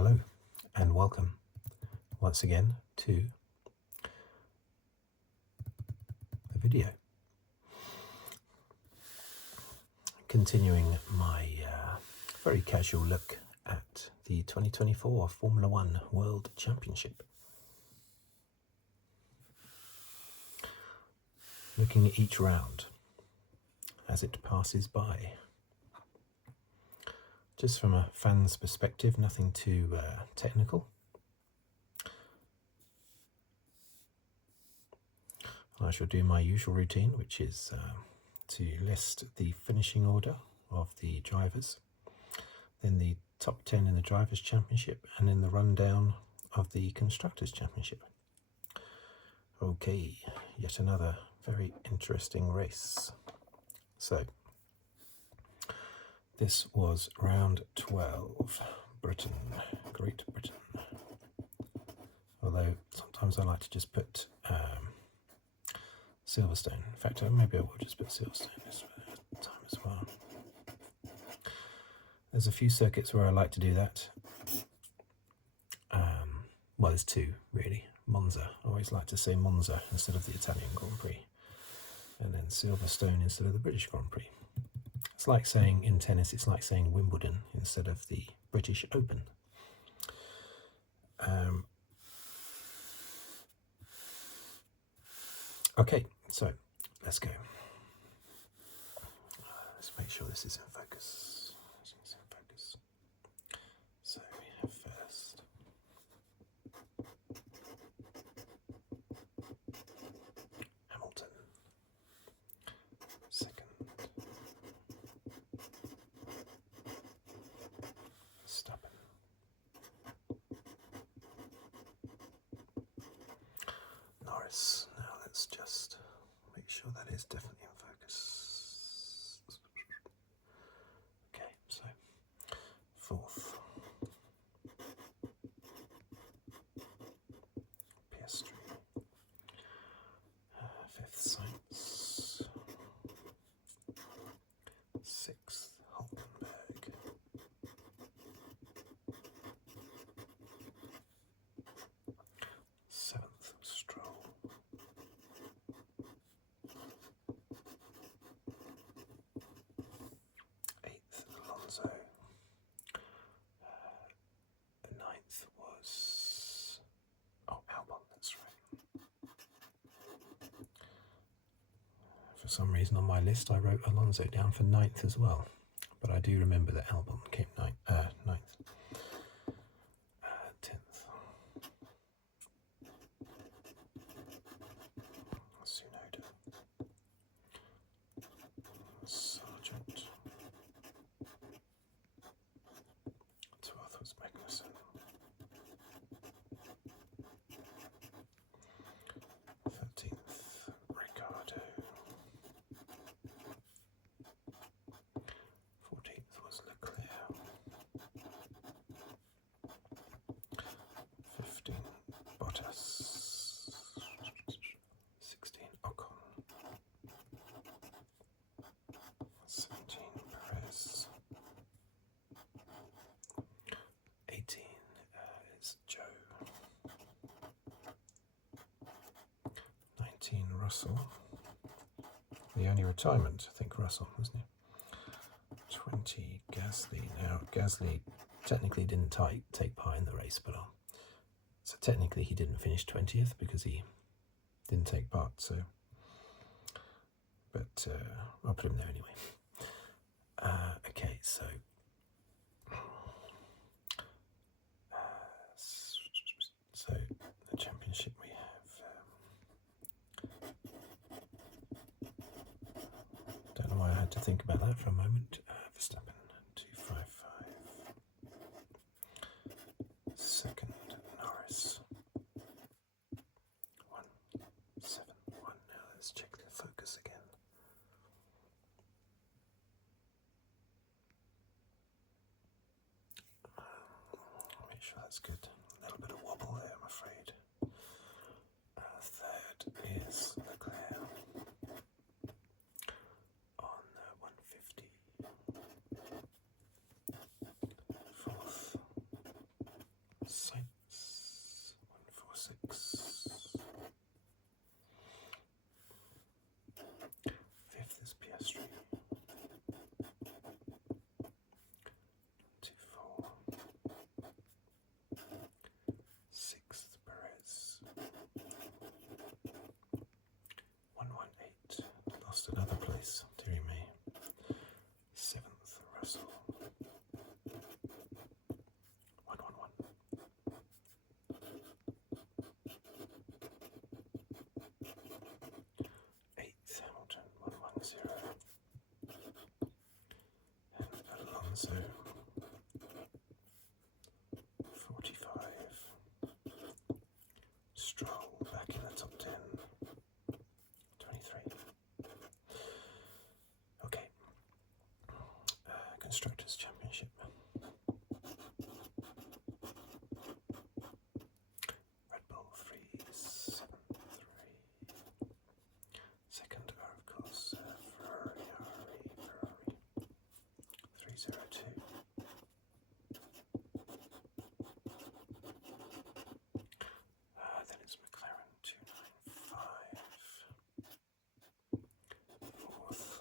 Hello and welcome once again to the video. Continuing my very casual look at the 2024 Formula One World Championship. Looking at each round as it passes by. Just from a fan's perspective, nothing too technical. I shall do my usual routine, which is to list the finishing order of the drivers, then the top 10 in the Drivers' Championship, and then the rundown of the Constructors' Championship. Okay, yet another very interesting race. So, this was round 12, Britain, Great Britain. Although sometimes I like to just put Silverstone. In fact, maybe I will just put Silverstone this time as well. There's a few circuits where I like to do that. Well, there's two really. Monza. I always like to say Monza instead of the Italian Grand Prix. And then Silverstone instead of the British Grand Prix. It's like saying in tennis, it's like saying Wimbledon instead of the British Open. Okay, so let's go. Let's make sure this is in focus. It's in focus. So we have first Hamilton. Second Verstappen. Norris. Now let's just make sure that is definitely in focus. Okay, so fourth Piastri. Fifth Sainz. Sixth Hulkenberg. Seventh Stroll. Eighth Alonso. The ninth was Albon, that's right. For some reason on my list I wrote Alonso down for ninth as well, but I do remember that Albon came ninth. 10th Tsunoda. Sargeant. 12th was Magnussen. 13th Ricciardo. 14th was Leclerc. 15 Bottas. 16 Ocon. 17 Perez. 18 is Zhou. 19 Russell. The only retirement, I think, Russell, wasn't it? 20 Gasly. Now Gasly technically didn't take part in the race, but so technically he didn't finish 20th because he didn't take part. So, but I'll put him there anyway. Okay, so the championship we have. Don't know why I had to think about that for a moment. Verstappen 255. Second Norris 171. Now let's check the focus again. Make sure that's good. A little bit of wobble there, I'm afraid. Third is Leclerc on 150. Fourth So 45. Stroll back in the top 10. 23. Okay. Constructors' Championship. Redbull 373. Second are, of course, Ferrari 302. Then it's McLaren 295. Fourth.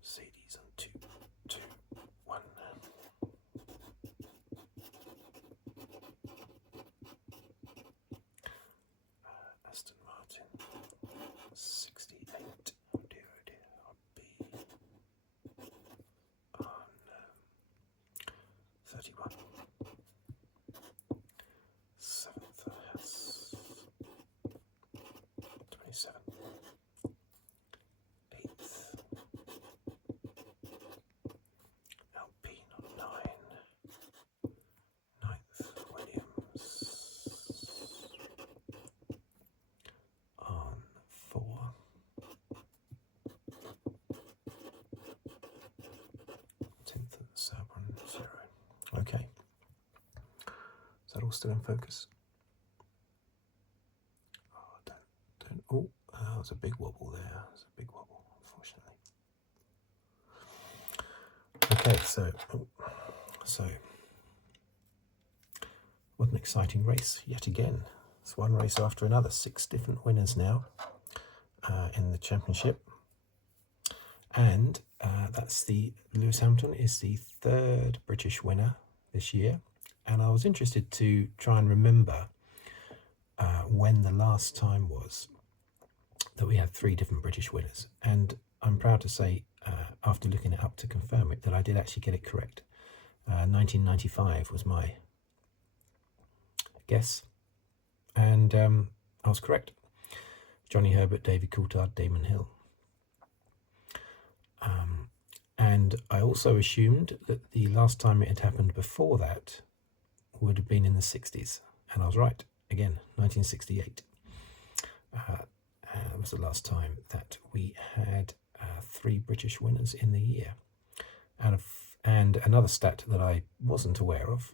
Mercedes on 221. Aston Martin 68. Oh dear, I'll be on 31. Seventh Haas 27. Eighth Alpine on 9. Ninth Williams on 4. 10th Sauber on 0. Okay. Is that all still in focus? Oh, don't. Oh, there's a big wobble there. There's a big wobble, unfortunately. Okay, so what an exciting race yet again. It's one race after another. 6 different winners now in the championship, and that's Lewis Hamilton is the 3rd British winner this year. And I was interested to try and remember when the last time was that we had 3 different British winners. And I'm proud to say, after looking it up to confirm it, that I did actually get it correct. 1995 was my guess. And I was correct. Johnny Herbert, David Coulthard, Damon Hill. And I also assumed that the last time it had happened before that would have been in the 60s. And I was right. Again, 1968. It was the last time that we had 3 British winners in the year. And another stat that I wasn't aware of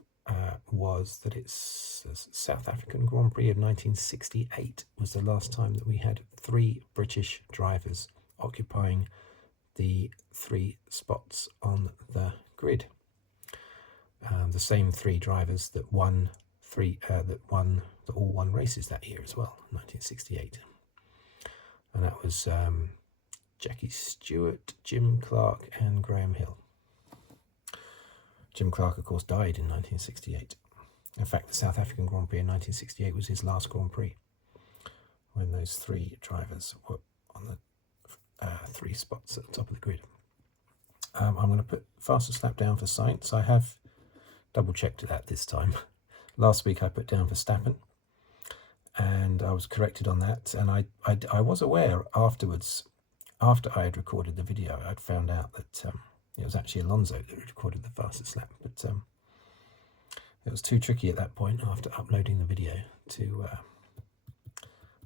was that it's the South African Grand Prix of 1968 was the last time that we had 3 British drivers occupying the 3 spots on the grid. The same 3 drivers that all won races that year as well, 1968. And that was Jackie Stewart, Jim Clark and Graham Hill. Jim Clark, of course, died in 1968. In fact, the South African Grand Prix in 1968 was his last Grand Prix, when those 3 drivers were on the 3 spots at the top of the grid. I'm going to put fastest lap down for Sainz. I have double-checked that this time. Last week I put down Verstappen, and I was corrected on that. And I was aware afterwards, after I had recorded the video, I'd found out that it was actually Alonso that recorded the fastest lap. But it was too tricky at that point after uploading the video to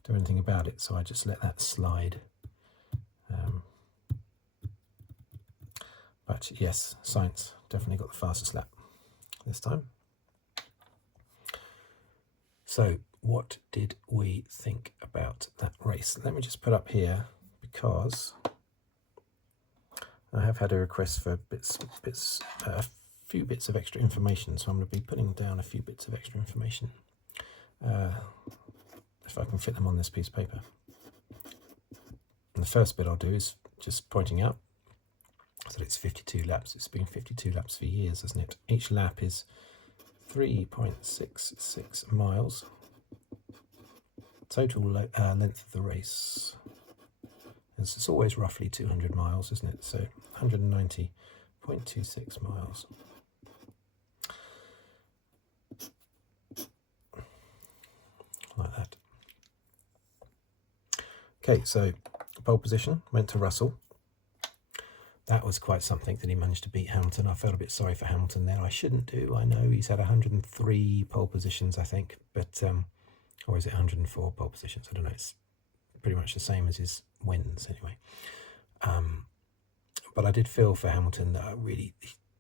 do anything about it, so I just let that slide. But yes, Sainz definitely got the fastest lap this time. So what did we think about that race? Let me just put up here, because I have had a request for a few bits of extra information, so I'm going to be putting down a few bits of extra information if I can fit them on this piece of paper. And the first bit I'll do is just pointing out that it's 52 laps. It's been 52 laps for years, hasn't it? Each lap is 3.66 miles. Total length of the race. It's always roughly 200 miles, isn't it? So 190.26 miles. Like that. Okay, so pole position went to Russell. that was quite something that he managed to beat Hamilton. I felt a bit sorry for Hamilton there. I shouldn't do. I know he's had 103 pole positions, I think, but or is it 104 pole positions? I don't know. It's pretty much the same as his wins anyway. But I did feel for Hamilton that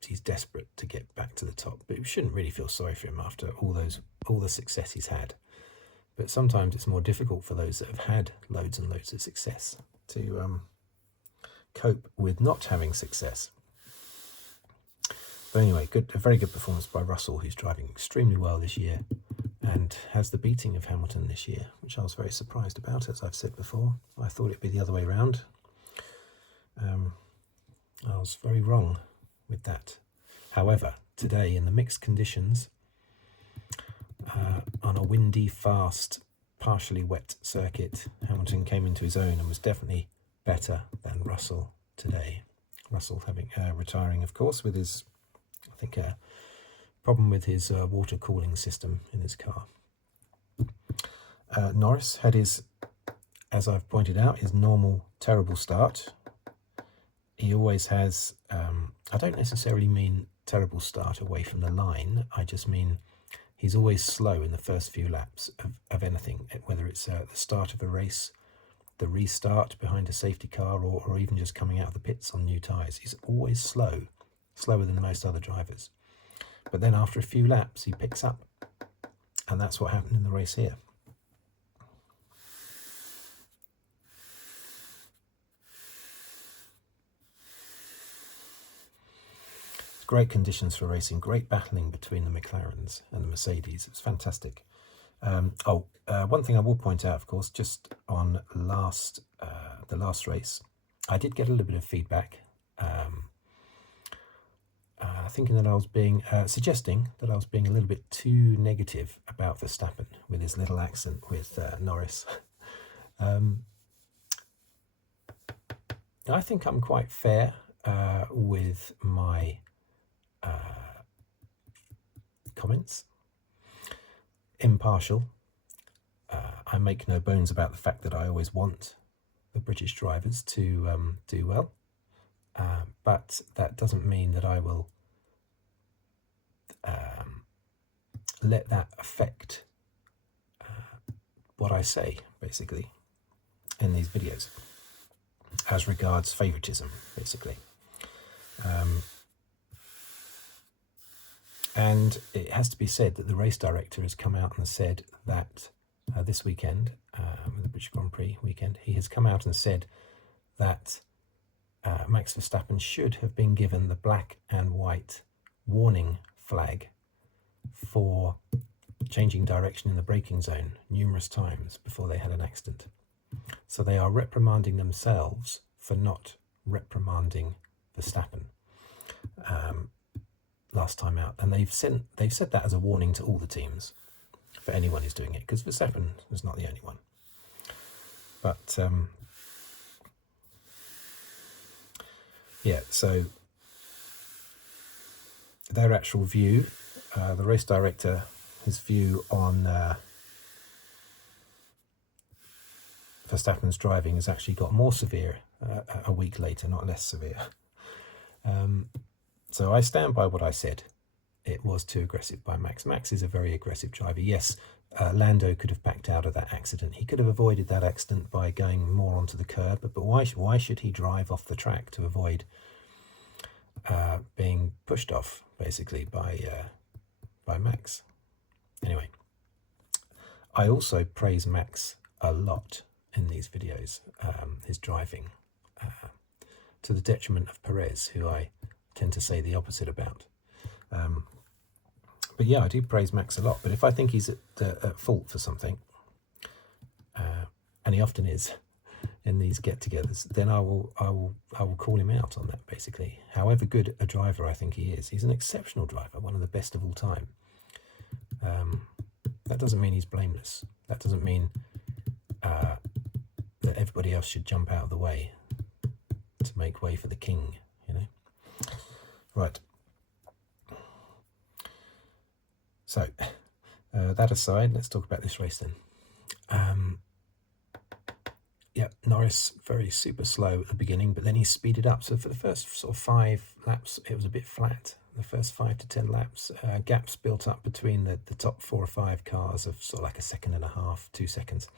he's desperate to get back to the top. But we shouldn't really feel sorry for him after all the success he's had. But sometimes it's more difficult for those that have had loads and loads of success to cope with not having success. But anyway, a very good performance by Russell, who's driving extremely well this year and has the beating of Hamilton this year, which I was very surprised about, as I've said before. I thought it'd be the other way around. I was very wrong with that. However, today in the mixed conditions, on a windy, fast, partially wet circuit, Hamilton came into his own and was definitely better than Russell today. Russell retiring, of course, with his, I think, problem with his water cooling system in his car. Norris had his, as I've pointed out, his normal terrible start. He always has, I don't necessarily mean terrible start away from the line, I just mean he's always slow in the first few laps of anything, whether it's the start of a race, the restart behind a safety car, or even just coming out of the pits on new tyres. He's always slow, slower than most other drivers. But then after a few laps, he picks up. And that's what happened in the race here. Great conditions for racing, great battling between the McLarens and the Mercedes. It's fantastic. One thing I will point out, of course, just on the last race, I did get a little bit of feedback, thinking that I was suggesting that I was being a little bit too negative about Verstappen with his little accent with Norris. I think I'm quite fair with my comments. Impartial. I make no bones about the fact that I always want the British drivers to do well, but that doesn't mean that I will let that affect what I say, basically, in these videos, as regards favouritism, basically. And it has to be said that the race director has come out and said that this weekend, the British Grand Prix weekend, he has come out and said that Max Verstappen should have been given the black and white warning flag for changing direction in the braking zone numerous times before they had an accident. So they are reprimanding themselves for not reprimanding Verstappen last time out, and they've said that as a warning to all the teams for anyone who's doing it, because Verstappen was not the only one. But yeah, so their actual view, the race director, his view on Verstappen's driving has actually got more severe a week later, not less severe. So I stand by what I said. It was too aggressive by Max. Max is a very aggressive driver. Yes, Lando could have backed out of that accident. He could have avoided that accident by going more onto the curb, but why should he drive off the track to avoid being pushed off, basically, by Max? Anyway, I also praise Max a lot in these videos, his driving, to the detriment of Perez, who I tend to say the opposite about. But yeah, I do praise Max a lot. But if I think he's at fault for something, and he often is in these get-togethers, then I will call him out on that. Basically, however good a driver I think he is, he's an exceptional driver, one of the best of all time. That doesn't mean he's blameless. That doesn't mean that everybody else should jump out of the way to make way for the king. Right. So, that aside, let's talk about this race then. Yep, Norris very super slow at the beginning, but then he speeded up. So for the first sort of 5 laps, it was a bit flat. The first 5 to 10 laps, gaps built up between the top 4 or 5 cars of sort of like 1.5 seconds, 2 seconds.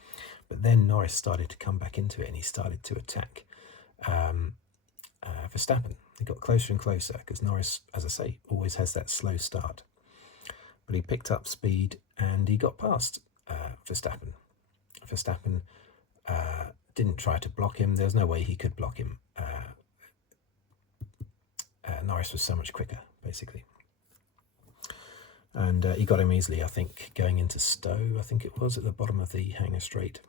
But then Norris started to come back into it, and he started to attack Verstappen. He got closer and closer because Norris, as I say, always has that slow start. But he picked up speed and he got past Verstappen. Verstappen didn't try to block him. There's no way he could block him. Norris was so much quicker, basically. And he got him easily, I think, going into Zhou, I think it was, at the bottom of the hangar straight.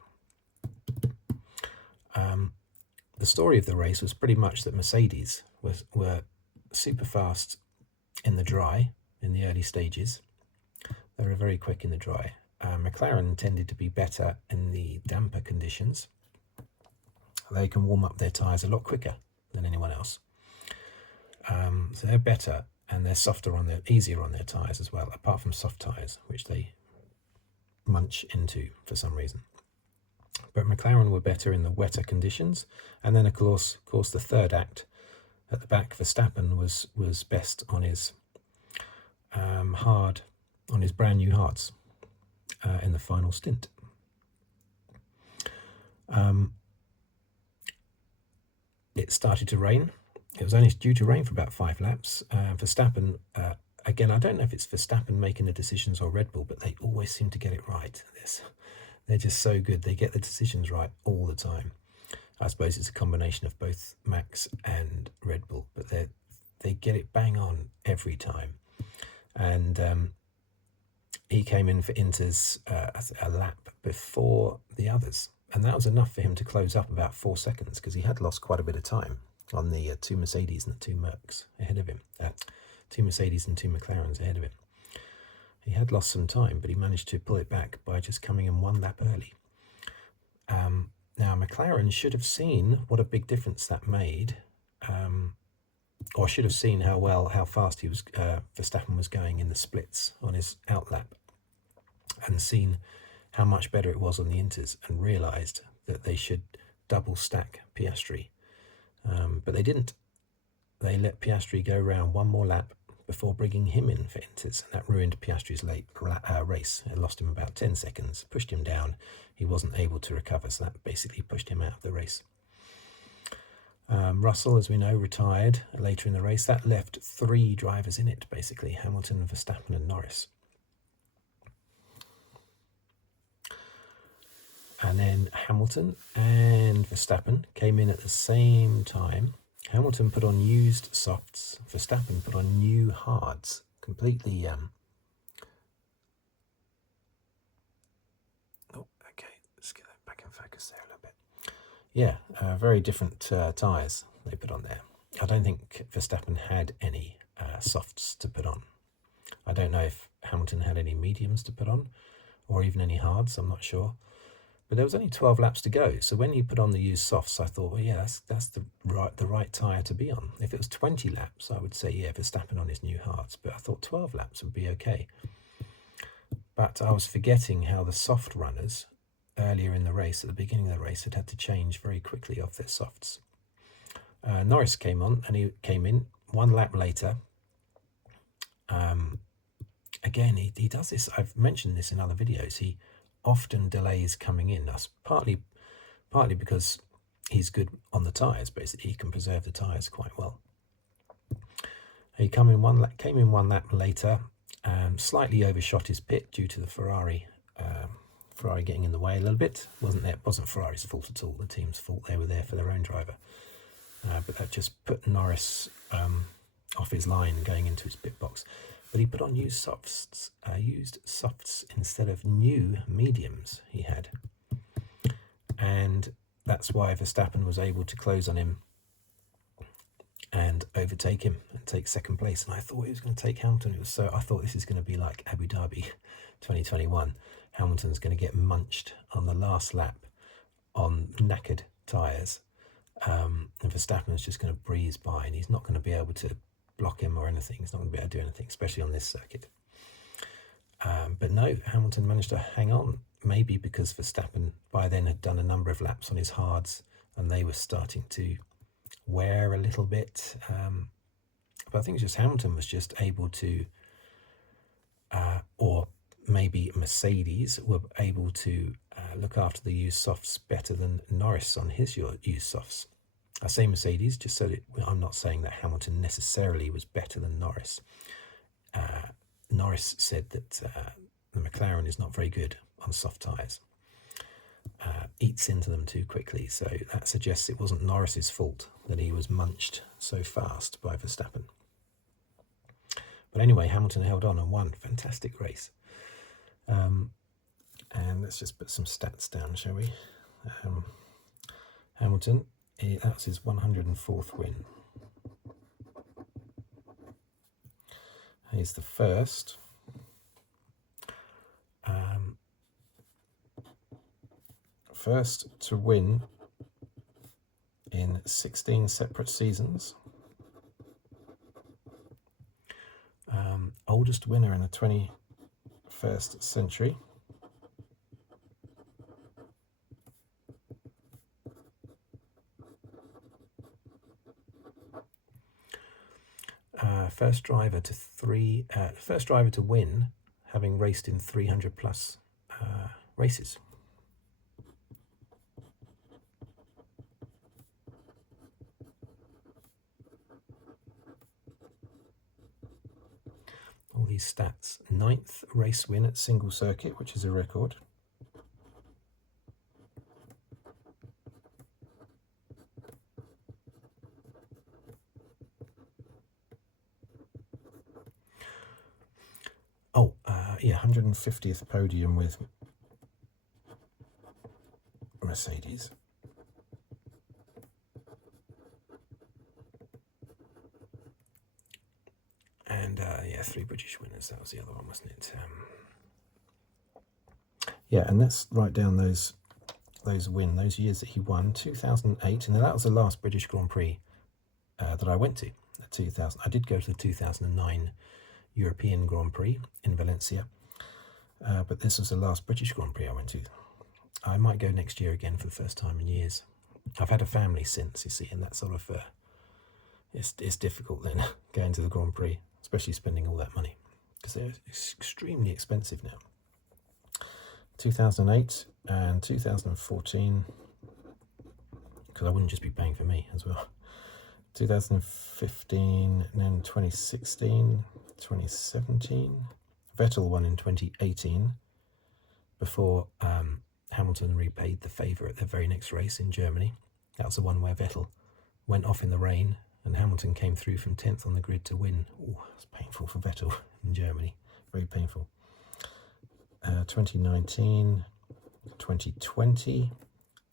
The story of the race was pretty much that Mercedes were super fast in the dry, in the early stages. They were very quick in the dry. McLaren tended to be better in the damper conditions. They can warm up their tyres a lot quicker than anyone else. So they're better, and they're easier on their tyres as well, apart from soft tyres, which they munch into for some reason. But McLaren were better in the wetter conditions, and then of course the third act at the back, Verstappen was best on his brand new hards in the final stint. It started to rain. It was only due to rain for about 5 laps. Verstappen, again, I don't know if it's Verstappen making the decisions or Red Bull, but they always seem to get it right. They're just so good. They get the decisions right all the time. I suppose it's a combination of both Max and Red Bull, but they get it bang on every time. And he came in for Inters a lap before the others, and that was enough for him to close up about 4 seconds, because he had lost quite a bit of time on the 2 Mercedes and the 2 Mercs ahead of him. 2 Mercedes and 2 McLarens ahead of him. He had lost some time, but he managed to pull it back by just coming in 1 lap early. Now, McLaren should have seen what a big difference that made, or should have seen how fast Verstappen was going in the splits on his outlap, and seen how much better it was on the Inters, and realised that they should double stack Piastri. But they didn't. They let Piastri go round 1 more lap before bringing him in for Inters, and that ruined Piastri's late race. It lost him about 10 seconds, pushed him down. He wasn't able to recover, so that basically pushed him out of the race. Russell, as we know, retired later in the race. That left 3 drivers in it, basically: Hamilton, Verstappen and Norris. And then Hamilton and Verstappen came in at the same time. Hamilton put on used softs. Verstappen put on new hards. Completely... okay. Let's get that back in focus there a little bit. Yeah, very different tyres they put on there. I don't think Verstappen had any softs to put on. I don't know if Hamilton had any mediums to put on, or even any hards. I'm not sure. But there was only 12 laps to go, so when he put on the used softs, I thought, well, yeah, that's the right tyre to be on. If it was 20 laps, I would say, yeah, Verstappen on his new hards, but I thought 12 laps would be okay. But I was forgetting how the soft runners earlier in the race, at the beginning of the race, had to change very quickly off their softs. Norris came on, and he came in 1 lap later. Again, he does this. I've mentioned this in other videos. He often delays coming in. That's partly because he's good on the tyres. Basically, he can preserve the tyres quite well. He came in 1 lap later, slightly overshot his pit due to the Ferrari getting in the way a little bit. It wasn't Ferrari's fault at all. The team's fault. They were there for their own driver. But that just put Norris off his line going into his pit box. But he put on used softs instead of new mediums he had. And that's why Verstappen was able to close on him and overtake him and take 2nd place. And I thought he was going to take Hamilton. I thought this is going to be like Abu Dhabi 2021. Hamilton's going to get munched on the last lap on knackered tyres. And Verstappen's just going to breeze by, and he's not going to be able to block him or anything. He's not going to be able to do anything, especially on this circuit. But no, Hamilton managed to hang on. maybe because Verstappen by then had done a number of laps on his hards and they were starting to wear a little bit. But I think it's just Hamilton was just able to, or maybe Mercedes were able to look after the used softs better than Norris on his used softs. I say Mercedes just so that I'm not saying that Hamilton necessarily was better than Norris. Norris said that the McLaren is not very good on soft tyres, eats into them too quickly, so that suggests it wasn't Norris's fault that he was munched so fast by Verstappen. But anyway, Hamilton held on and won. Fantastic race. And let's just put some stats down, shall we? Hamilton, that's his 104th win. He's the first to win in 16 separate seasons. Oldest winner in the 21st century. First driver to win, having raced in 300 plus races. All these stats. 9th race win at single circuit, which is a record. Yeah, 150th podium with Mercedes. And yeah, 3 British winners. That was the other one, wasn't it? Yeah, and let's write down those years that he won. 2008, and that was the last British Grand Prix that I went to. 2000. I did go to the 2009 European Grand Prix in Valencia, but this was the last British Grand Prix I went to. I might go next year again for the first time in years. I've had a family since, you see, and that sort of it's difficult then going to the Grand Prix, especially spending all that money because they're extremely expensive now. 2008 and 2014, because I wouldn't just be paying for me as well. 2015 and then 2016. 2017. Vettel won in 2018 before Hamilton repaid the favour at the very next race in Germany. That was the one where Vettel went off in the rain and Hamilton came through from 10th on the grid to win. Oh, it's painful for Vettel in Germany. Very painful. 2019, 2020,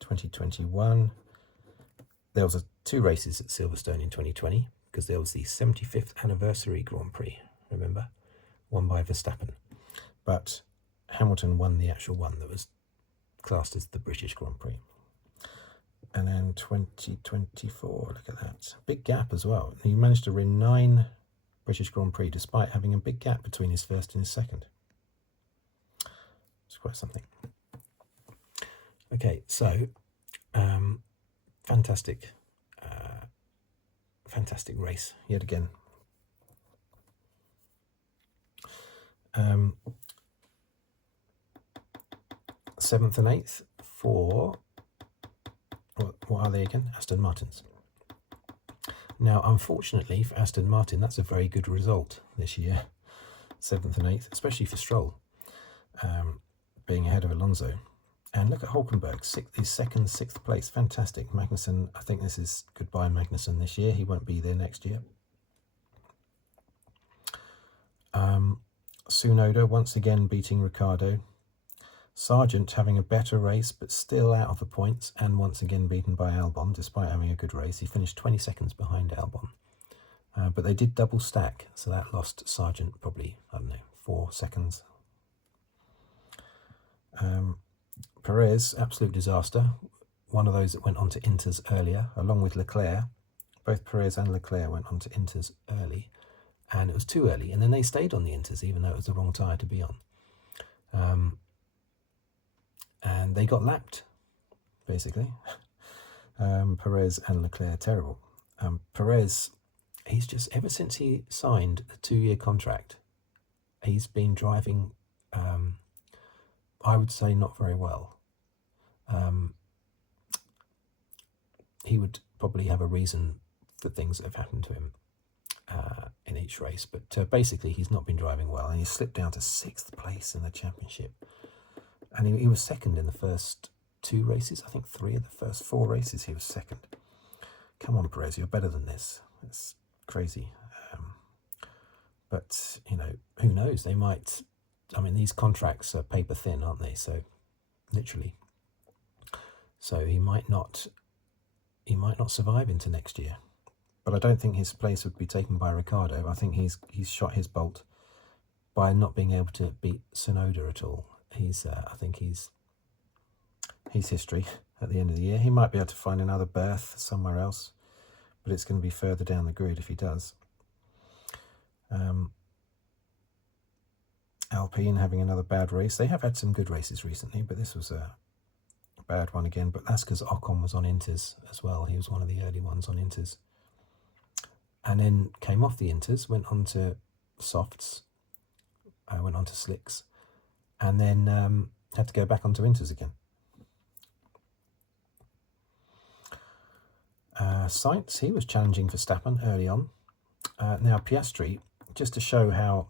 2021. There was 2 races at Silverstone in 2020 because there was the 75th anniversary Grand Prix. Remember, won by Verstappen, but Hamilton won the actual one that was classed as the British Grand Prix. And then 2024, look at that, big gap as well. He managed to win 9 British Grand Prix despite having a big gap between his first and his second. It's quite something. Okay, so fantastic race yet again. 7th and 8th for, what are they again? Aston Martins. Now, unfortunately for Aston Martin, that's a very good result this year. 7th and 8th, especially for Stroll, being ahead of Alonso. And look at Hulkenberg, his second, 6th place. Fantastic. Magnussen, I think this is goodbye Magnussen this year. He won't be there next year. Tsunoda once again beating Ricciardo. Sargeant having a better race but still out of the points and once again beaten by Albon despite having a good race. He finished 20 seconds behind Albon. But they did double stack, so that lost Sargeant probably, I don't know, 4 seconds. Perez, absolute disaster. One of those that went on to Inters earlier, along with Leclerc. Both Perez and Leclerc went on to Inters early. And it was too early, and then they stayed on the Inters, even though it was the wrong tyre to be on. and they got lapped, basically. Perez and Leclerc, terrible. Perez, he's just, ever since he signed the 2-year contract, he's been driving, I would say, not very well. He would probably have a reason for things that have happened to him in each race, but basically he's not been driving well, and he slipped down to 6th place in the championship. And he was second in the first 2 races. I think 3 of the first 4 races he was second. Come on, Perez, you're better than this. It's crazy. But, you know, who knows? They might... I mean, these contracts are paper thin, aren't they? So, literally. So he might not survive into next year. But I don't think his place would be taken by Ricciardo. I think he's shot his bolt by not being able to beat Tsunoda at all. I think he's history at the end of the year. He might be able to find another berth somewhere else, but it's going to be further down the grid if he does. Alpine having another bad race. They have had some good races recently, but this was a bad one again. But that's because Ocon was on Inters as well. He was one of the early ones on Inters. And then came off the Inters, went on to softs, went on to slicks, and then had to go back onto Inters again. Sainz, he was challenging Verstappen early on. Now Piastri, just to show how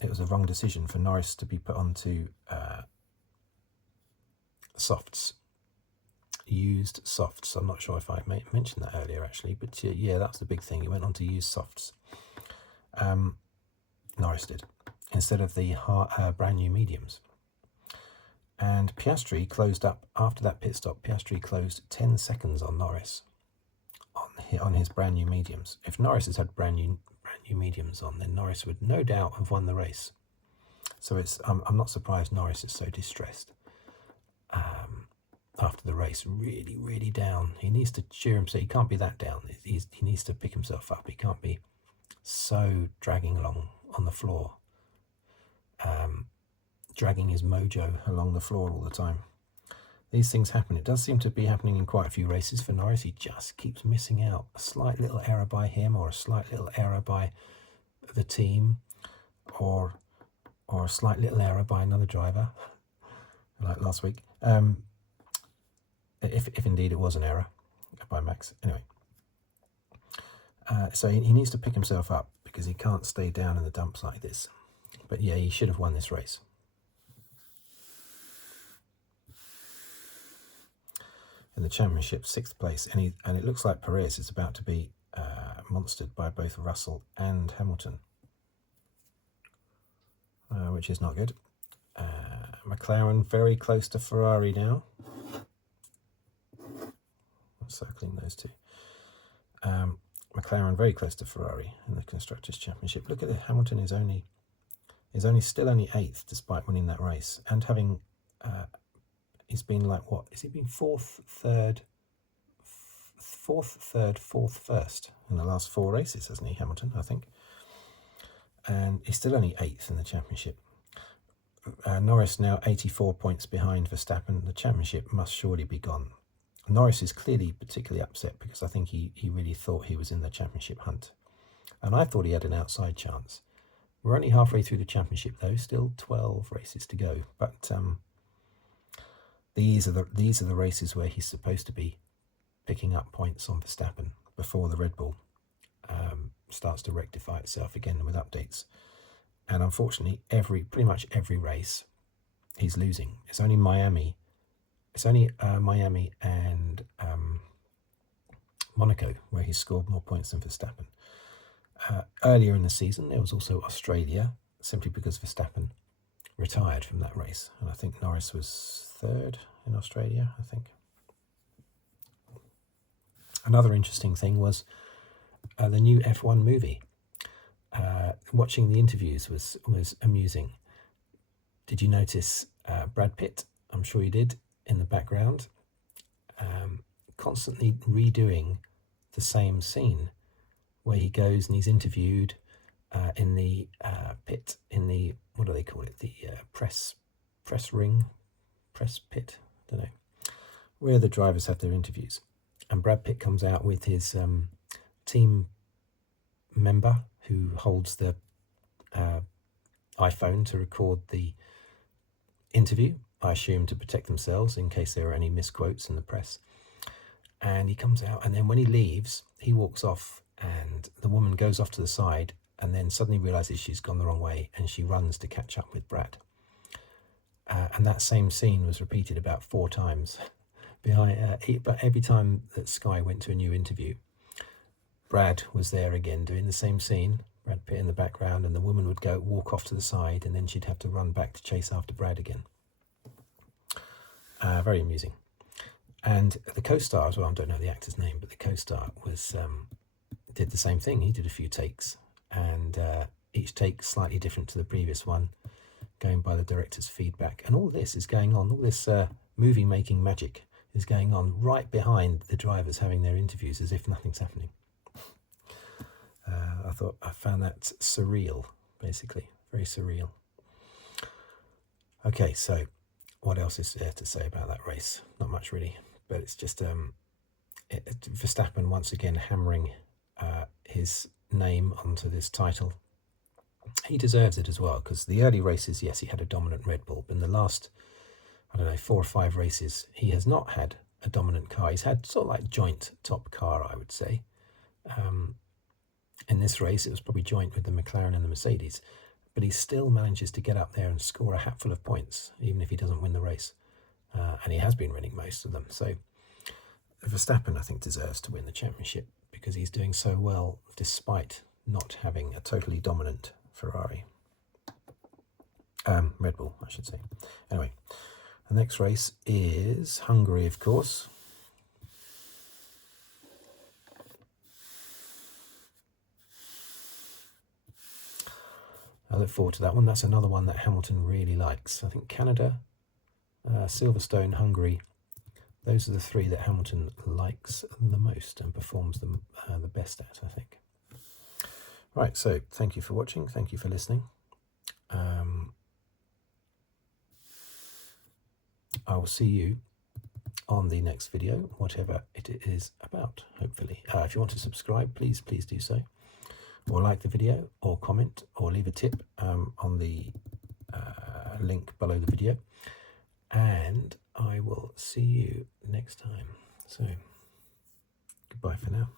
it was a wrong decision for Norris to be put onto softs, used softs. I'm not sure if I mentioned that earlier actually, but yeah, that's the big thing. He went on to use softs. Norris did, instead of the brand new mediums. And Piastri closed up after that pit stop. Piastri closed 10 seconds on Norris on his brand new mediums. If Norris has had brand new mediums on, then Norris would no doubt have won the race. So it's I'm not surprised Norris is so distressed after the race. Really, really down. He needs to cheer himself. He can't be that down. He needs to pick himself up. He can't be so dragging along on the floor, dragging his mojo along the floor all the time. These things happen. It does seem to be happening in quite a few races for Norris. He just keeps missing out. A slight little error by him, or a slight little error by the team, or a slight little error by another driver, like last week. If indeed it was an error by Max. Anyway, so he needs to pick himself up, because he can't stay down in the dumps like this. But yeah, he should have won this race. In the championship, 6th place, and it looks like Perez is about to be monstered by both Russell and Hamilton, which is not good. McLaren very close to Ferrari now. I'm circling those two. McLaren very close to Ferrari in the Constructors' Championship. Look at it, Hamilton is still only 8th despite winning that race, and having he's been like, what has he been, 4th, 3rd, 4th, 1st in the last 4 races, hasn't he, Hamilton, I think? And he's still only 8th in the championship. Norris now 84 points behind Verstappen. The championship must surely be gone. Norris is clearly particularly upset, because I think he really thought he was in the championship hunt. And I thought he had an outside chance. We're only halfway through the championship though, still 12 races to go. But these are the races where he's supposed to be picking up points on Verstappen before the Red Bull starts to rectify itself again with updates. And unfortunately, pretty much every race he's losing. It's only Miami and Monaco where he scored more points than Verstappen. Earlier in the season, there was also Australia, simply because Verstappen retired from that race, and I think Norris was 3rd in Australia, I think. Another interesting thing was the new F1 movie. Watching the interviews was amusing. Did you notice Brad Pitt? I'm sure you did, in the background, constantly redoing the same scene where he goes and he's interviewed in the pit, in the, what do they call it, the press ring, press pit, I don't know, where the drivers have their interviews. And Brad Pitt comes out with his team member who holds the iPhone to record the interview, I assume to protect themselves in case there are any misquotes in the press. And he comes out, and then when he leaves, he walks off, and the woman goes off to the side and then suddenly realizes she's gone the wrong way, and she runs to catch up with Brad. And that same scene was repeated about 4 times. But every time that Sky went to a new interview, Brad was there again doing the same scene, Brad Pitt in the background, and the woman would walk off to the side, and then she'd have to run back to chase after Brad again. Very amusing. And the co-star as well, I don't know the actor's name, but the co-star was did the same thing. He did a few takes, and each take slightly different to the previous one, going by the director's feedback. And all this is going on, all this movie-making magic is going on right behind the drivers having their interviews as if nothing's happening. I found that surreal, basically, very surreal. Okay, so what else is there to say about that race? Not much really, but it's just Verstappen once again hammering his name onto this title. He deserves it as well, because the early races, yes, he had a dominant Red Bull, but in the last, 4 or 5 races, he has not had a dominant car. He's had sort of like joint top car, I would say. In this race, it was probably joint with the McLaren and the Mercedes, but he still manages to get up there and score a hatful of points, even if he doesn't win the race. And he has been winning most of them. So Verstappen, I think, deserves to win the championship because he's doing so well despite not having a totally dominant Ferrari. Red Bull, I should say. Anyway, the next race is Hungary, of course. I look forward to that one. That's another one that Hamilton really likes. I think Canada, Silverstone, Hungary, those are the 3 that Hamilton likes the most and performs the best at, I think. Right, so thank you for watching. Thank you for listening. I will see you on the next video, whatever it is about, hopefully. If you want to subscribe, please do so. Or like the video, or comment, or leave a tip on the link below the video. And I will see you next time. So, goodbye for now.